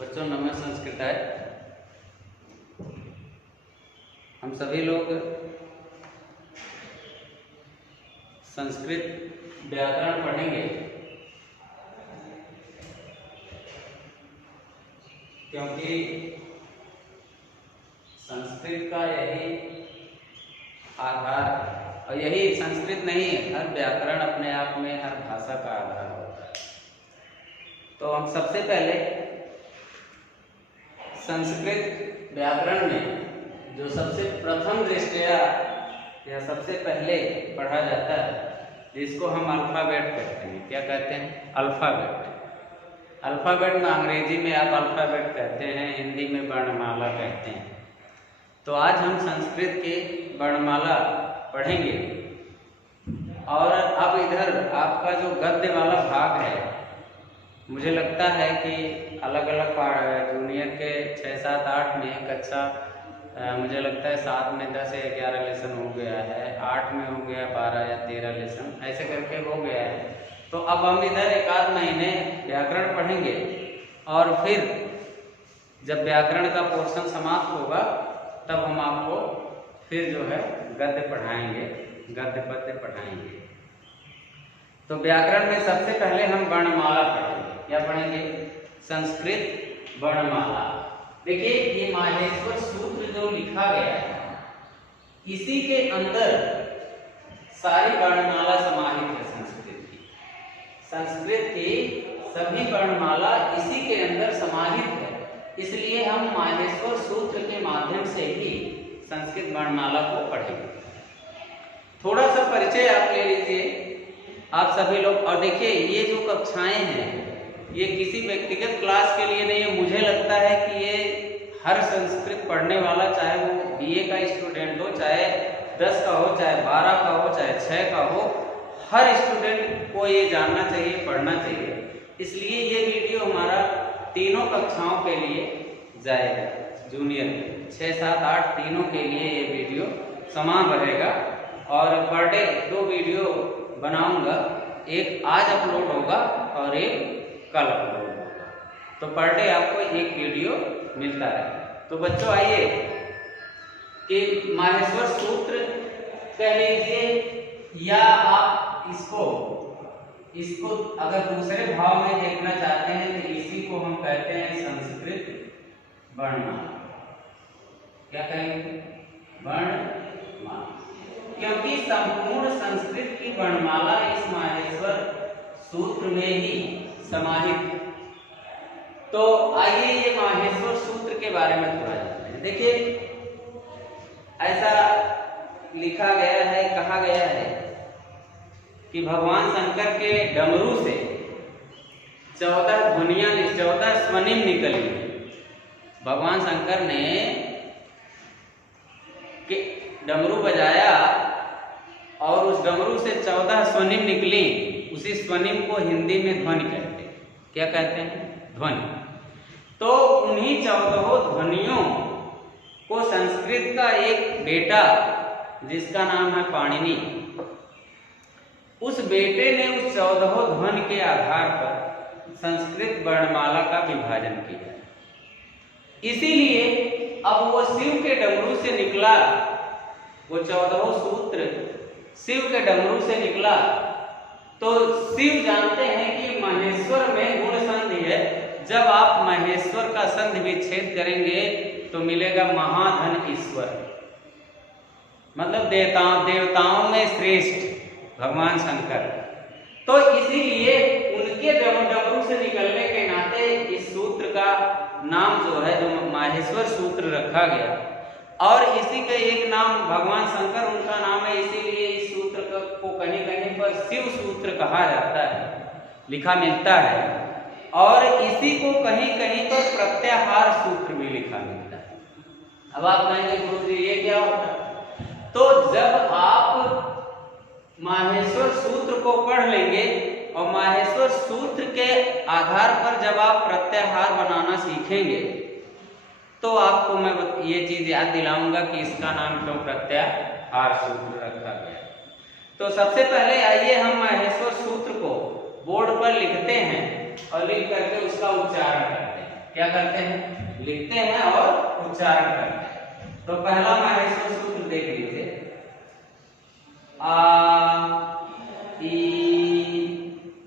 बच्चों नमः संस्कृताय। हम सभी लोग संस्कृत व्याकरण पढ़ेंगे, क्योंकि संस्कृत का यही आधार, और यही संस्कृत नहीं, हर व्याकरण अपने आप में हर भाषा का आधार होता है। तो हम सबसे पहले संस्कृत व्याकरण में जो सबसे प्रथम दृष्टया या सबसे पहले पढ़ा जाता है, जिसको हम अल्फाबेट कहते हैं। क्या कहते हैं? अल्फाबेट। अल्फाबेट में अंग्रेजी में आप अल्फाबेट कहते हैं, हिंदी में वर्णमाला कहते हैं। तो आज हम संस्कृत की वर्णमाला पढ़ेंगे। और अब इधर आपका जो गद्य वाला भाग है, मुझे लगता है कि अलग अलग जूनियर के 6, 7, 8 में कक्षा, मुझे लगता है 7 में 10 या 11 लेसन हो गया है, 8 में हो गया 12 या 13 लेसन, ऐसे करके हो गया है। तो अब हम इधर 1 आध महीने व्याकरण पढ़ेंगे, और फिर जब व्याकरण का पोर्शन समाप्त होगा तब हम आपको फिर जो है गद्य पढ़ाएंगे, गद्य पद्य पढ़ाएंगे। तो व्याकरण में सबसे पहले हम वर्णमाला पढ़ेंगे। क्या पढ़ेंगे? संस्कृत वर्णमाला। देखिए, ये माहेश्वर सूत्र जो लिखा गया है, इसी के अंदर सारी वर्णमाला समाहित है। संस्कृत की सभी वर्णमाला इसी के अंदर समाहित है। इसलिए हम माहेश्वर सूत्र के माध्यम से ही संस्कृत वर्णमाला को पढ़ेंगे। थोड़ा सा परिचय आप ले लीजिए, आप सभी लोग। और देखिए, ये जो कक्षाएं हैं, ये किसी व्यक्तिगत क्लास के लिए नहीं है। मुझे लगता है कि ये हर संस्कृत पढ़ने वाला, चाहे वो बीए का स्टूडेंट हो, चाहे 10 का हो, चाहे 12 का हो, चाहे 6 का हो, हर स्टूडेंट को ये जानना चाहिए, पढ़ना चाहिए। इसलिए ये वीडियो हमारा तीनों कक्षाओं के लिए जाएगा। जूनियर 6, 7, 8 तीनों के लिए ये वीडियो समान रहेगा। और पर डे 2 वीडियो बनाऊंगा, एक आज अपलोड होगा और एक कल अपलोड होगा। तो पर डे आपको एक वीडियो मिलता है। तो बच्चों आइए कि माहेश्वर सूत्र कह लीजिए, या आप इसको अगर दूसरे भाव में देखना चाहते हैं तो इसी को हम कहते हैं संस्कृत वर्णमाला। क्या कहेंगे? वर्णमाला। क्योंकि संपूर्ण संस्कृत की वर्णमाला इस माहेश्वर सूत्र में ही समाहित। तो आइए ये माहेश्वर सूत्र के बारे में थोड़ा जानते हैं। देखिए, ऐसा लिखा गया है, कहा गया है कि भगवान शंकर के डमरू से 14 ध्वनियां, 14 स्वनिम निकली। भगवान शंकर ने डमरू बजाया और उस डमरू से 14 स्वनिम निकली। उसी स्वनिम को हिंदी में ध्वनि कहते हैं। क्या कहते हैं? ध्वनि। तो उन्हीं 14 ध्वनियों को संस्कृत का एक बेटा, जिसका नाम है पाणिनि, उस बेटे ने उस 14 ध्वनि के आधार पर संस्कृत वर्णमाला का विभाजन किया। इसीलिए अब वो शिव के डमरू से निकला, वो 14 सूत्र शिव के डमरू से निकला। तो शिव जानते हैं कि महेश्वर में गुण संधि है। जब आप महेश्वर का संधि विच्छेद करेंगे तो मिलेगा महाधन ईश्वर, मतलब देवताओं में श्रेष्ठ भगवान शंकर। तो इसीलिए उनके डमरू से निकलने के नाते इस सूत्र का नाम जो है, जो माहेश्वर सूत्र रखा गया। और इसी का एक नाम भगवान शंकर, उनका नाम है, इसीलिए इस सूत्र को कहीं कहीं पर शिव सूत्र कहा जाता है, लिखा मिलता है। और इसी को कहीं कहीं पर प्रत्याहार सूत्र भी लिखा मिलता है। अब आप कहेंगे गुरुजी ये क्या होता है? तो जब आप माहेश्वर सूत्र को पढ़ लेंगे और माहेश्वर सूत्र के आधार पर जब आप प्रत्याहार बनाना सीखेंगे, तो आपको मैं ये चीज याद दिलाऊंगा कि इसका नाम क्यों प्रत्याहार सूत्र रखा गया। तो सबसे पहले आइए हम माहेश्वर सूत्र को बोर्ड पर लिखते हैं और लिख करके उसका उच्चारण करते हैं। क्या करते हैं, लिखते हैं और उच्चारण करते हैं। तो पहला माहेश्वर सूत्र देख लीजिए, आ ई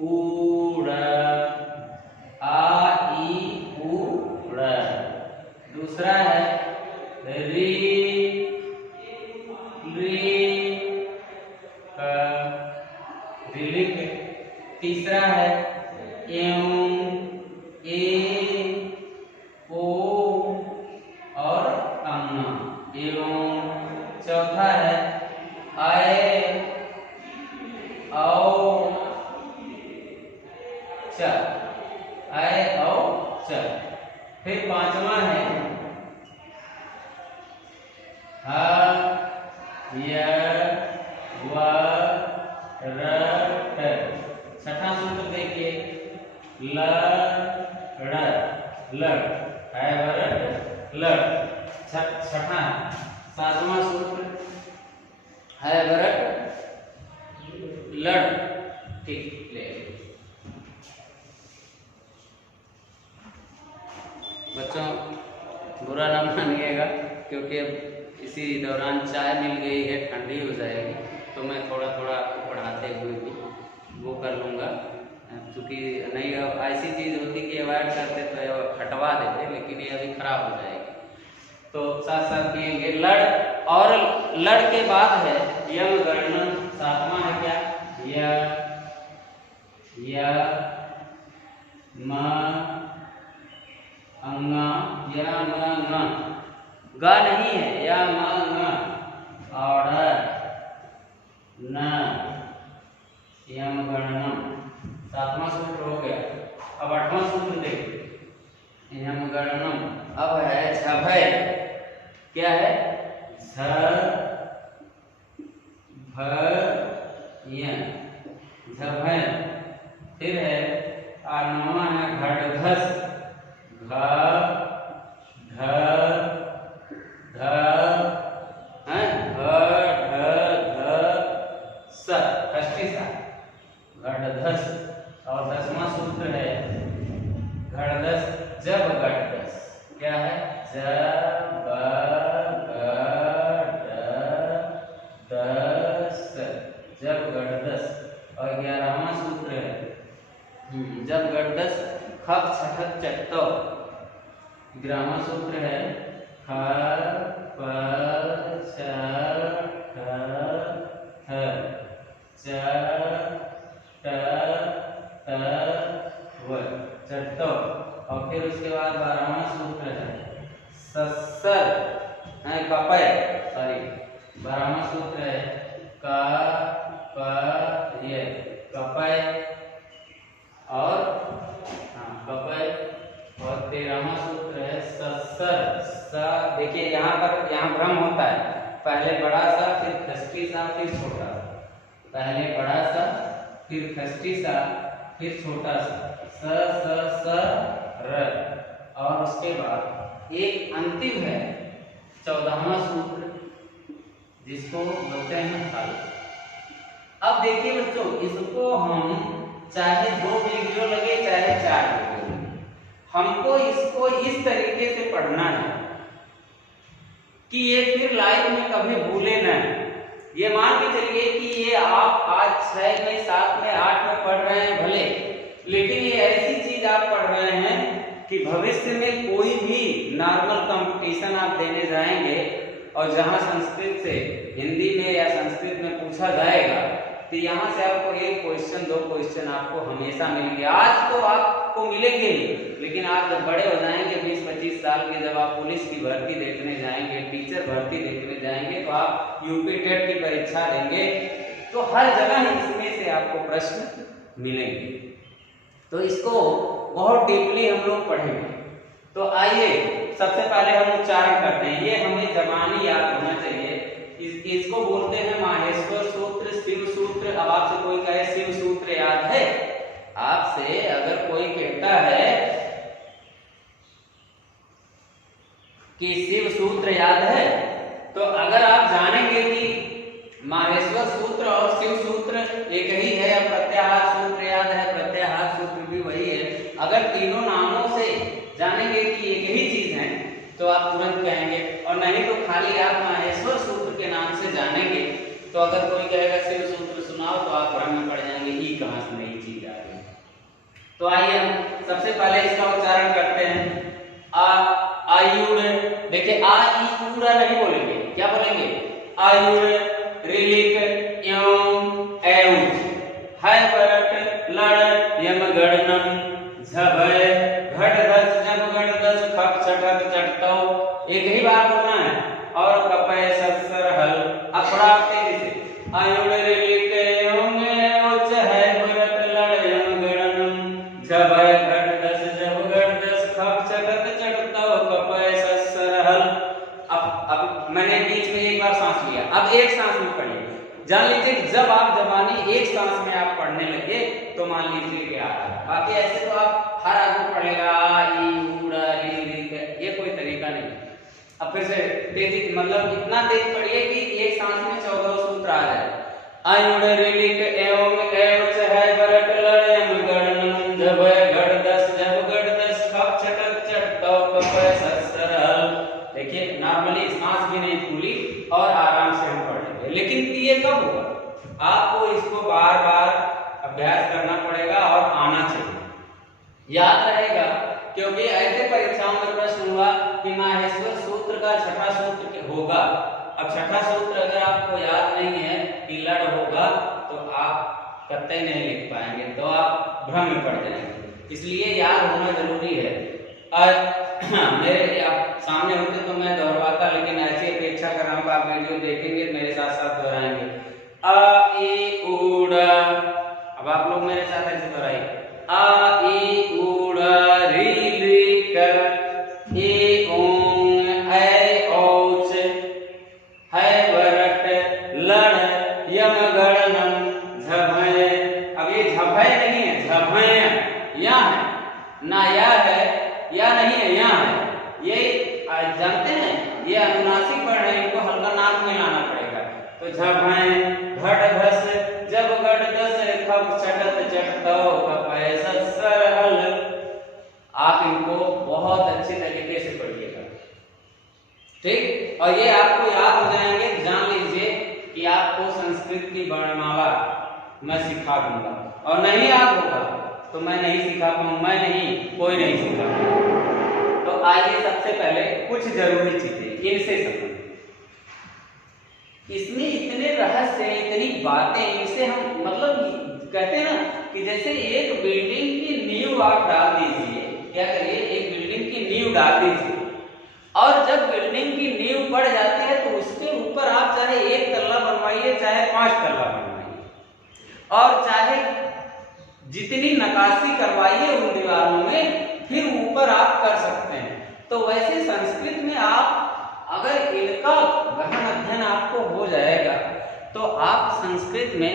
उ ड़, आ ई उ ड़। दूसरा है री ऋलिक। तीसरा है एं ए ओ और अंगा एवं। चौथा है आए औ च, आए औ च। फिर पांचवा है ह य व र ट। छठा सूत्र देखिए ल ड़ लड़, है वरट लड़। छठा। सातवां सूत्र है वरट लड़। ठीक, ले बच्चों बुरा ना मानिएगा, क्योंकि अब इसी दौरान चाय मिल गई है, ठंडी हो जाएगी, तो मैं थोड़ा थोड़ा आपको पढ़ाते हुए भी वो कर लूँगा। क्योंकि नहीं, अब ऐसी चीज़ होती कि अवॉइड करते तो हटवा देते, लेकिन ये अभी खराब हो जाएगी। तो साथ साथ पिएंगे लड़, और लड़ के बाद है यम गणना। सातवां है क्या, य म अंगा, य म ङ, ग नहीं है, य म ङ और न यम गणनम। सातवां सूत्र हो गया। अब आठवां सूत्र देखिए, यम गणनम। अब है झभय। क्या है, झ भ य, झभय। फिर है नौवां है घटघस, घ ढ ढ है घ ढ ध स, षष्ठी सा घटधस। और 10वां सूत्र है घटधस जब घटधस। क्या है, जब घटधस जब घटधस। और 11वां सूत्र है जब घटधस खप छठक चट्टो। 11वां सूत्र है ख प छ ठ ह च ट त व, चट्टो। और फिर उसके बाद 12वां सूत्र है सस्सर है कपय, सॉरी 12वां सूत्र है क प य, कपय और कपय। और 13वां सूत्र है सस्सर, सा। देखिए यहाँ पर, यहाँ भ्रम होता है, पहले बड़ा सा फिर खष्टी सा फिर छोटा सा, पहले बड़ा सा फिर खष्टी सा फिर छोटा सा, स स स र। और उसके बाद एक अंतिम है 14वां सूत्र, जिसको बोलते हैं हल। अब देखिए बच्चों, इसको हम चाहे 2 वीडियो लगे चाहे 4 वीडियो लगे, हमको इसको इस तरीके से पढ़ना है कि ये फिर लाइफ में कभी भूले ना। ये मान के चलिए कि ये आप आज 6 में 7 में 8 में पढ़ रहे हैं भले, लेकिन ये ऐसी चीज आप पढ़ रहे हैं कि भविष्य में कोई भी नॉर्मल कंपटीशन आप देने जाएंगे और जहां संस्कृत से हिंदी में या संस्कृत में पूछा जाएगा, तो यहाँ से आपको 1 क्वेश्चन 2 क्वेश्चन आपको हमेशा मिलेंगे। आज तो आपको मिलेंगे ही, लेकिन आप जब बड़े हो जाएंगे 20-25 साल के, जब आप पुलिस की भर्ती देखने जाएंगे, टीचर भर्ती देखने जाएंगे, तो आप यूपी टेट की परीक्षा देंगे, तो हर जगह इसमें से आपको प्रश्न मिलेंगे। तो इसको बहुत डीपली हम लोग पढ़ेंगे। तो आइए सबसे पहले हम उच्चारण करते हैं। ये हमें जबानी याद होना चाहिए। इसको बोलते हैं माहेश्वर सूत्र, शिव सूत्र। अब आपसे कोई कहे शिव सूत्र याद है, आपसे अगर कोई कहता है कि शिव सूत्र याद है, तो अगर आप जानेंगे कि माहेश्वर सूत्र और शिव सूत्र एक ही है, या प्रत्याहार सूत्र याद है, प्रत्याहार सूत्र भी वही है, अगर तीनों नामों से जानेंगे खाली आप माहेश्वर सूत्र के नाम से जानेंगे तो अगर कोई कहेगा शिव सूत्र सुनाओ तो आप भ्रम में पड़ जाएंगे, ये कहाँ से नई चीज आ गई। तो आइए हम सबसे पहले इसका उच्चारण करते हैं। आयुड़, देखिए आ ई ऊड़ा नहीं बोलेंगे, क्या बोलेंगे? आयुड़ रिलिक एवं एउच है बरट लड़ यम गणनम झभय घट दस जब घट दस खप छटक चटतौ, एक ही बार बोलना है। और कपय सत्सर हल अपराग तेजी से आयुड़ रिलिक एवं एउच है बरट लड़ यम गणनम झभय घट दस जब घट दस खप छटक चटतौ कपय सत्सर हल। अब मैंने बीच में एक बार सांस लिया, अब एक सांस में पढ़िए। जान लीजिए जब आप जबानी एक सांस में आप पढ़ने लगे तो मान लीजिए कि आप, बाकी ऐसे तो आप हर आदमी पढ़ेगा ई ऊड़ा री ये कोई तरीका नहीं। अब फिर से तेजी, मतलब इतना तेज पढ़िए कि एक सांस में 14 सूत्र आ जाए। आयुड़ रिलिक एवं एवच है बरट लड़ यम गणनम झभय घट दस जब घट दस खप छटक चटतौ कपय सत्सर हल। देखिए नॉर्मली सांस भी नहीं फूली और आराम से हम पढ़ लेंगे, लेकिन ये कब होगा? आपको इसको बार बार अभ्यास करना पड़ेगा और आना चाहिए, याद रहेगा। क्योंकि ऐसे परीक्षाओं में प्रश्न हुआ कि माहेश्वर सूत्र का छठा सूत्र होगा। अब छठा सूत्र अगर आपको याद नहीं है कि लड़ होगा तो आप कतई नहीं लिख पाएंगे, तो आप भ्रम में पड़ जाएंगे। इसलिए याद होना जरूरी है। मेरे आप सामने होते तो मैं दोहराता, लेकिन ऐसी अपेक्षा कर रहा हूं आप वीडियो देखेंगे मेरे साथ साथ दोहराएंगे। आ ई ऊड़ा, अब आप लोग मेरे साथ ऐसे दोहराइए। आ ई ऊड़ा री ली कर ए ओं ऐ औच है बरट लड़ यम गणनम झभय। अब ये झभय नहीं है, झभय या है ना, या है या नहीं है, यहाँ है। ये जानते हैं ये अनुनासिक वर्ण है, इनको हल्का नाक में लाना पड़ेगा। तो झभय घट धस जब घट दस खप छटत चटतौ कपय सत्सर हल। आप इनको बहुत अच्छे तरीके से पढ़िएगा, ठीक? और ये आपको याद हो जाएंगे। जान लीजिए कि आपको संस्कृत की वर्णमाला मैं सिखा दूंगा, और नहीं याद होगा तो मैं नहीं सिखा पाऊंगा, मैं नहीं, कोई नहीं सिखा पाऊंगा। तो आइए सबसे पहले कुछ जरूरी चीजें इनसे समझें। इसमें इतने रहस्य, इतनी बातें, इनसे हम मतलब कहते हैं ना कि जैसे एक बिल्डिंग की नींव आप डाल दीजिए, क्या करिए, एक बिल्डिंग की नींव डाल दीजिए, और जब बिल्डिंग की नींव पड़ जाती है तो उसके ऊपर आप चाहे 1 तल्ला बनवाइए चाहे 5 तल्ला बनवाइए, और चाहे जितनी नक्काशी करवाइए उन दीवारों में, फिर ऊपर आप कर सकते हैं। तो वैसे संस्कृत में आप अगर इनका गहन अध्ययन आपको हो जाएगा तो आप संस्कृत में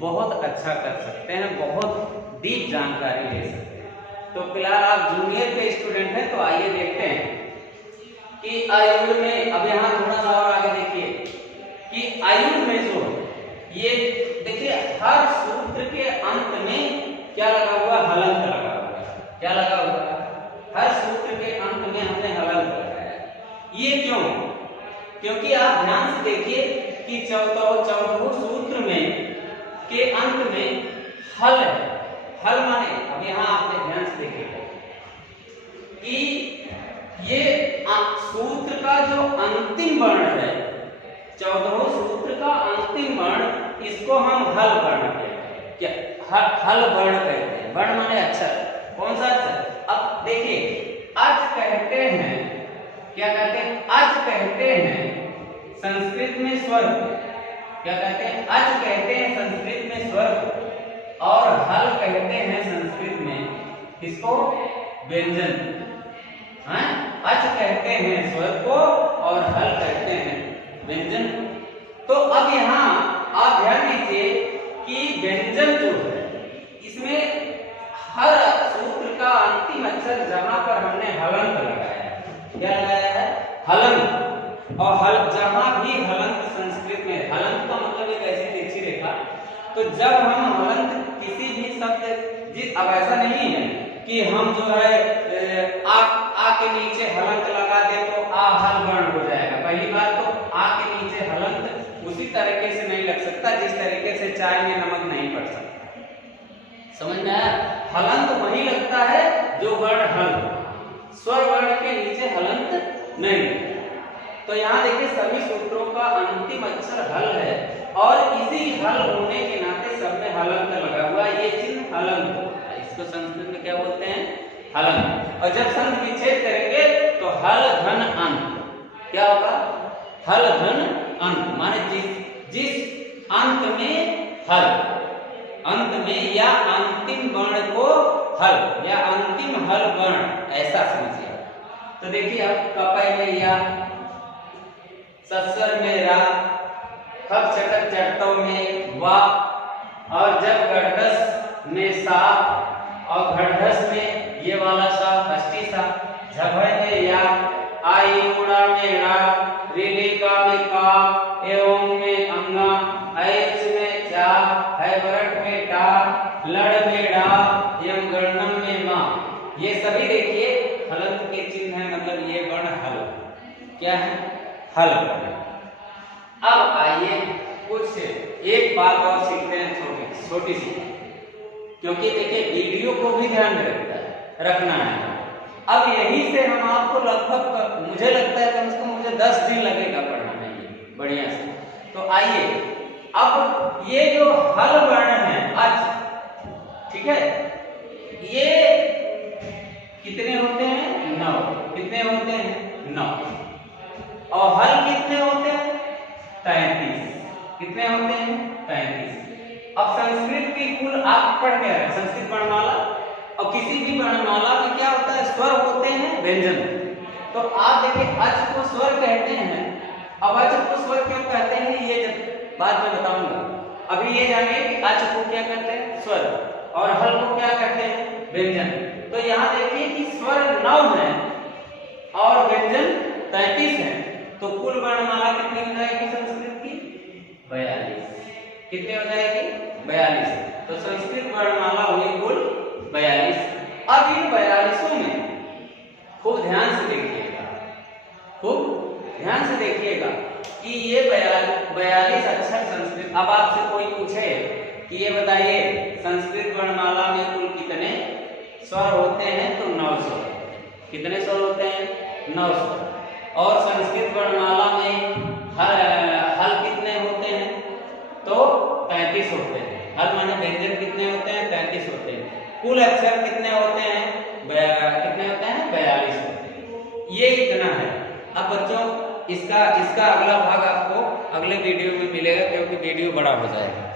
बहुत अच्छा कर सकते हैं, बहुत डीप जानकारी ले सकते हैं। तो फिलहाल आप जूनियर के स्टूडेंट हैं, तो आइए देखते हैं कि आयुड़ में, अब यहाँ थोड़ा सा और आगे देखिए कि आयुड़ में जो ये देखिए हर सूत्र के अंत में क्या लगा हुआ? हलंत लगा हुआ। क्या लगा हुआ? हर सूत्र के अंत में हमने हलंत लगाया। ये क्यों? क्योंकि आप ध्यान से देखिए कि 14 सूत्र में के अंत में हल है। हल माने, अब यहाँ आपने ध्यान से देखिएगा कि ये सूत्र का जो अंतिम वर्ण है, 14 सूत्र का अंतिम वर्ण, इसको हम हल वर्ण कहते हैं। क्या हल वर्ण कहते हैं? वर्ण माने अक्षर। कौन सा अक्षर? अब देखिए अज कहते हैं, क्या कहते हैं? अज कहते हैं संस्कृत में स्वर। क्या कहते हैं? अज कहते हैं संस्कृत में स्वर, और हल कहते हैं संस्कृत में किसको? व्यंजन। अच कहते हैं स्वर को और हल कहते हैं व्यंजन। तो अब यहाँ आप ध्यान दीजिए कि व्यंजन जो है इसमें हर सूत्र का अंतिम अक्षर जहां पर हमने हलंत लगाया है, क्या लगाया है? हलंत। और हल जहां भी हलंत संस्कृत में, हलंत का मतलब एक ऐसी तिरछी रेखा, तो जब हम हलंत किसी भी शब्द, अब ऐसा नहीं है कि हम जो है आ के नीचे हलंत लगा दे तो आ हल वर्ण हो जाएगा। पहली बात तो तरीके से नहीं लग सकता जिस तरीके से चाय में नमक नहीं पड़ सकता। समझ में आया? हलंत वही लगता है जो वर्ण हल, स्वर वर्ण के नीचे हलंत नहीं। तो यहाँ देखिए सभी सूत्रों का अंतिम अक्षर हल है और इसी हल होने के नाते सब में हलंत लगा हुआ, ये चिन्ह हलंत होता है। इसको संस्कृत में क्या बोलते हैं? हलंत। और जब संध विच्छेद करेंगे तो हल धन अंत क्या होगा? हल धन अंत, माने जिस अंत में हल, अंत में या अंतिम वर्ण को हल या अंतिम हल वर्ण, ऐसा समझिए। तो देखिए अब कपय में या, सत्सर में रा, खप चटक चटतों में वा, और जब गढ़स में सा और घढ़स में ये वाला सा, हस्ती सा, झभय में या, आई उड़ा में रा, रेलिका में का, एवं में अंगा, ऐच में चा, हैबरट में टा, लड़ में डा, यम गणनम में मा। ये सभी देखिए हलंत के चिन्ह है, मतलब ये वर्ण हल क्या है? हल वर्ण। अब आइए कुछ एक बात और सीखते हैं छोटी सी, क्योंकि देखिए वीडियो को भी ध्यान में रखना है। अब यहीं से हम आपको लगभग मुझे लगता है कम से कम मुझे 10 दिन लगेगा पढ़ना में बढ़िया से। तो आइए अब ये जो हल वर्ण है आज, ठीक है, ये कितने होते हैं? 9। कितने होते हैं? 9। और हल कितने होते हैं? 33। कितने होते हैं? 33। अब संस्कृत की कुल आप पढ़ के रहे संस्कृत वर्णमाला, और किसी भी वर्णमाला में क्या होता है? स्वर होते हैं, व्यंजन। तो आप देखिए अच को स्वर कहते हैं। अब अच को स्वर क्यों कहते हैं ये जब बाद में बताऊंगा। अभी ये जानिए कि अच को क्या कहते हैं? स्वर, और हल को क्या कहते हैं? व्यंजन। तो यहाँ देखिए कि स्वर 9 है और व्यंजन 33 है, तो कुल वर्णमाला कितनी हो जाएगी संस्कृत की? 42। कितनी हो जाएगी? 42। तो संस्कृत वर्णमाला हुई कुल 42। अब इन 42 में खूब ध्यान से देखिएगा, खूब ध्यान से देखिएगा कि ये 42 अक्षर संस्कृत। अब आपसे कोई पूछे कि ये बताइए संस्कृत वर्णमाला में कुल कितने स्वर होते हैं? तो 9 स्वर। कितने स्वर होते हैं? 9 स्वर। और संस्कृत वर्णमाला में हल कितने होते हैं? तो 33 होते हैं। हल माने व्यंजन कितने होते हैं? 33 होते हैं। कुल अक्षर कितने होते हैं? कितने होते हैं? 42 होते हैं। ये इतना है। अब बच्चों इसका अगला भाग आपको अगले वीडियो में मिलेगा, क्योंकि वीडियो बड़ा हो जाएगा।